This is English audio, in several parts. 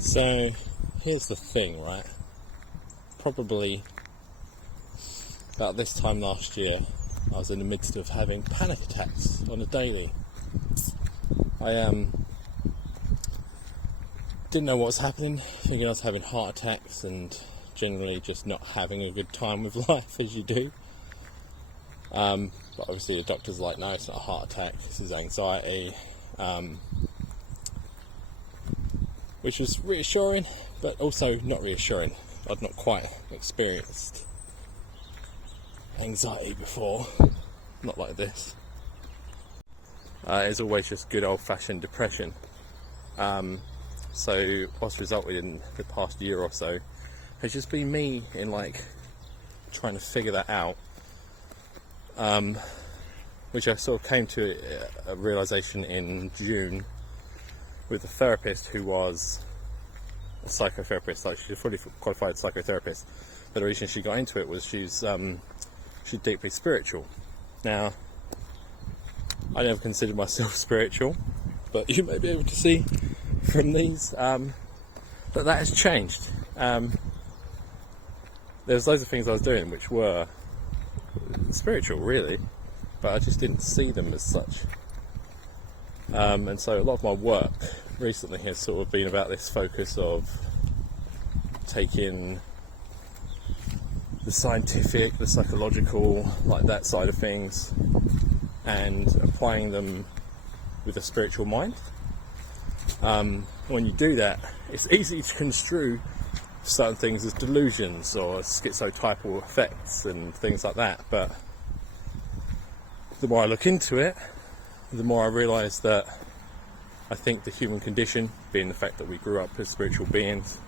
So here's the thing, right? Probably about this time last year, I was in the midst of having panic attacks on a daily. I didn't know what was happening, thinking I was having heart attacks and generally just not having a good time with life as you do. But obviously the doctor's like, no, it's not a heart attack, this is anxiety. Which was reassuring, but also not reassuring. I'd not quite experienced anxiety before, not like this. It's always just good old-fashioned depression. So what's resulted in the past year or so has just been me in like trying to figure that out, which I sort of came to a realization in June with a therapist who was a psychotherapist. Like, she's a fully qualified psychotherapist, but the reason she got into it was she's deeply spiritual. Now, I never considered myself spiritual, but you may be able to see from these that has changed. There's loads of things I was doing which were spiritual, really, but I just didn't see them as such. And so a lot of my work recently has sort of been about this focus of taking the scientific, the psychological, like that side of things, and applying them with a spiritual mind. When you do that, it's easy to construe certain things as delusions or schizotypal effects and things like that, but the more I look into it, the more I realise that I think the human condition, being the fact that we grew up as spiritual beings,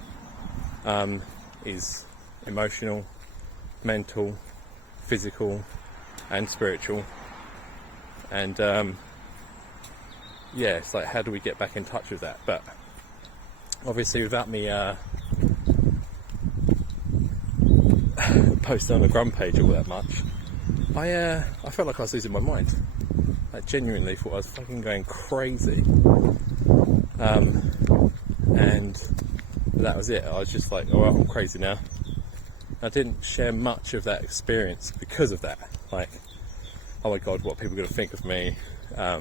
is emotional, mental, physical and spiritual. And it's like, how do we get back in touch with that? But obviously without me posting on the Grum page all that much, I felt like I was losing my mind. I genuinely thought I was fucking going crazy. And that was it. I was just like, oh, I'm crazy now. I didn't share much of that experience because of that. Like, oh my god, what are people going to think of me? I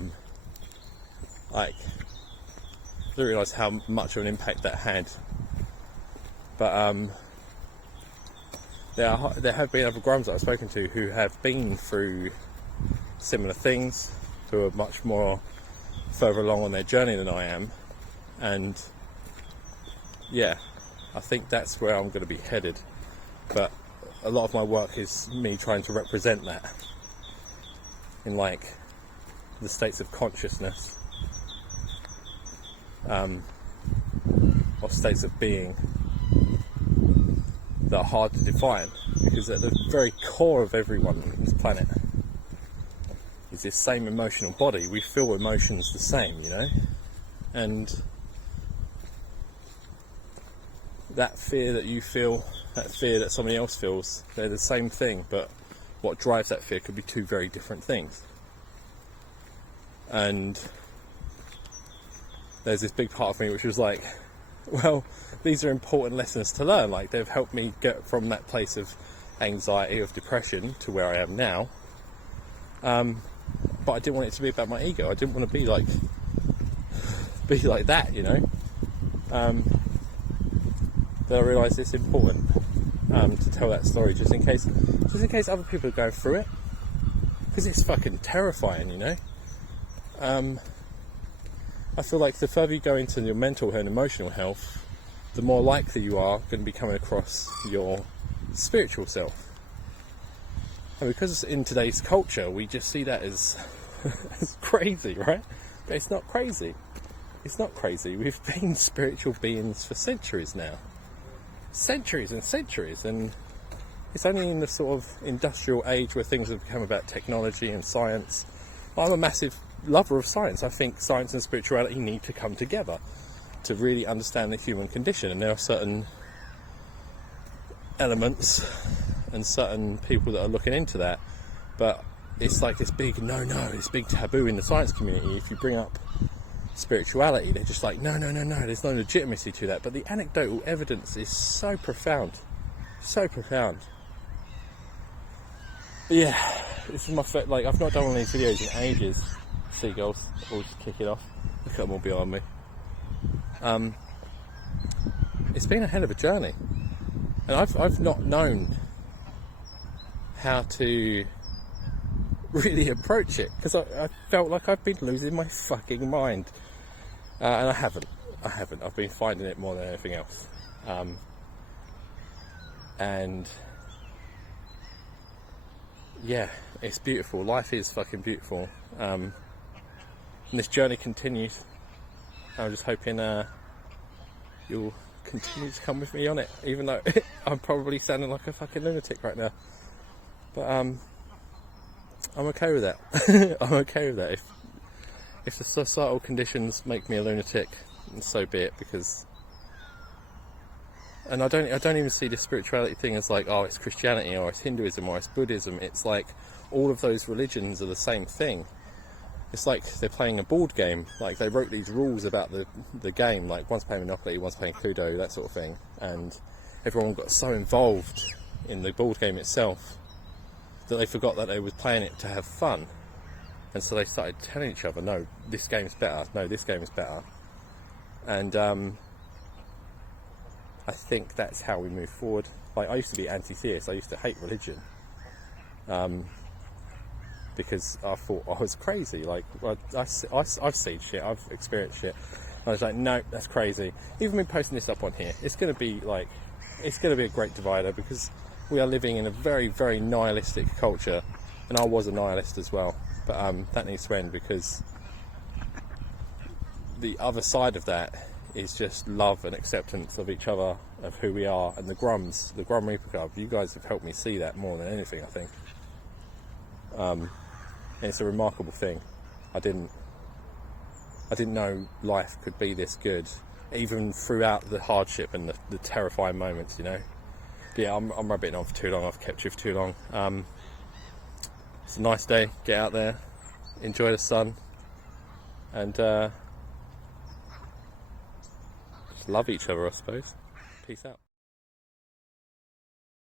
didn't realise how much of an impact that had. But there have been other Grums that I've spoken to who have been through similar things, who are much more further along on their journey than I am, and yeah, I think that's where I'm going to be headed. But a lot of my work is me trying to represent that in like the states of consciousness, or states of being that are hard to define, because at the very core of everyone on this planet is this same emotional body. We feel emotions the same, you know, and that fear that you feel, that fear that somebody else feels, they're the same thing, but what drives that fear could be two very different things. And there's this big part of me which was like, well, these are important lessons to learn. Like, they've helped me get from that place of anxiety, of depression, to where I am now. But I didn't want it to be about my ego. I didn't want to be like that, you know. But I realised it's important to tell that story, just in case other people are going through it, because it's fucking terrifying, you know. I feel like the further you go into your mental and emotional health, the more likely you are going to be coming across your spiritual self. And because in today's culture we just see that as crazy, right? But it's not crazy. It's not crazy. We've been spiritual beings for centuries now. Centuries and centuries. And it's only in the sort of industrial age where things have become about technology and science. I'm a massive lover of science. I think science and spirituality need to come together to really understand the human condition. And there are certain elements and certain people that are looking into that, but it's like this big no, this big taboo in the science community. If you bring up spirituality. They're just like, no, there's no legitimacy to that. But the anecdotal evidence is so profound, so profound. But yeah, this is my first, like, I've not done one of these videos in ages. Seagulls all just kicking off. Look at them all behind me. It's been a hell of a journey, and I've not known how to really approach it, because I felt like I've been losing my fucking mind, and I haven't. I've been finding it more than anything else, and yeah, it's beautiful. Life is fucking beautiful, and this journey continues. I'm just hoping you'll continue to come with me on it, even though I'm probably sounding like a fucking lunatic right now. But I'm okay with that. I'm okay with that. If the societal conditions make me a lunatic, so be it. Because, and I don't even see the spirituality thing as like, oh, it's Christianity or it's Hinduism or it's Buddhism. It's like all of those religions are the same thing. It's like they're playing a board game. Like they wrote these rules about the game, like one's playing Monopoly, one's playing Cluedo, that sort of thing. And everyone got so involved in the board game itself that they forgot that they were playing it to have fun. And so they started telling each other, no, this game's better, no, this game is better. And I think that's how we move forward. Like, I used to be anti-theist, I used to hate religion. Because I thought I was crazy. Like, well, I've seen shit, I've experienced shit. I was like, no, that's crazy. Even me posting this up on here, it's going to be like, it's going to be a great divider, because we are living in a very, very nihilistic culture, and I was a nihilist as well. But that needs to end, because the other side of that is just love and acceptance of each other, of who we are, and the Grum Reapur Club. You guys have helped me see that more than anything, I think. And it's a remarkable thing. I didn't know life could be this good, even throughout the hardship and the terrifying moments, you know. But yeah, I'm rabbiting on for too long. I've kept you for too long. It's a nice day. Get out there, enjoy the sun, and just love each other, I suppose. Peace out.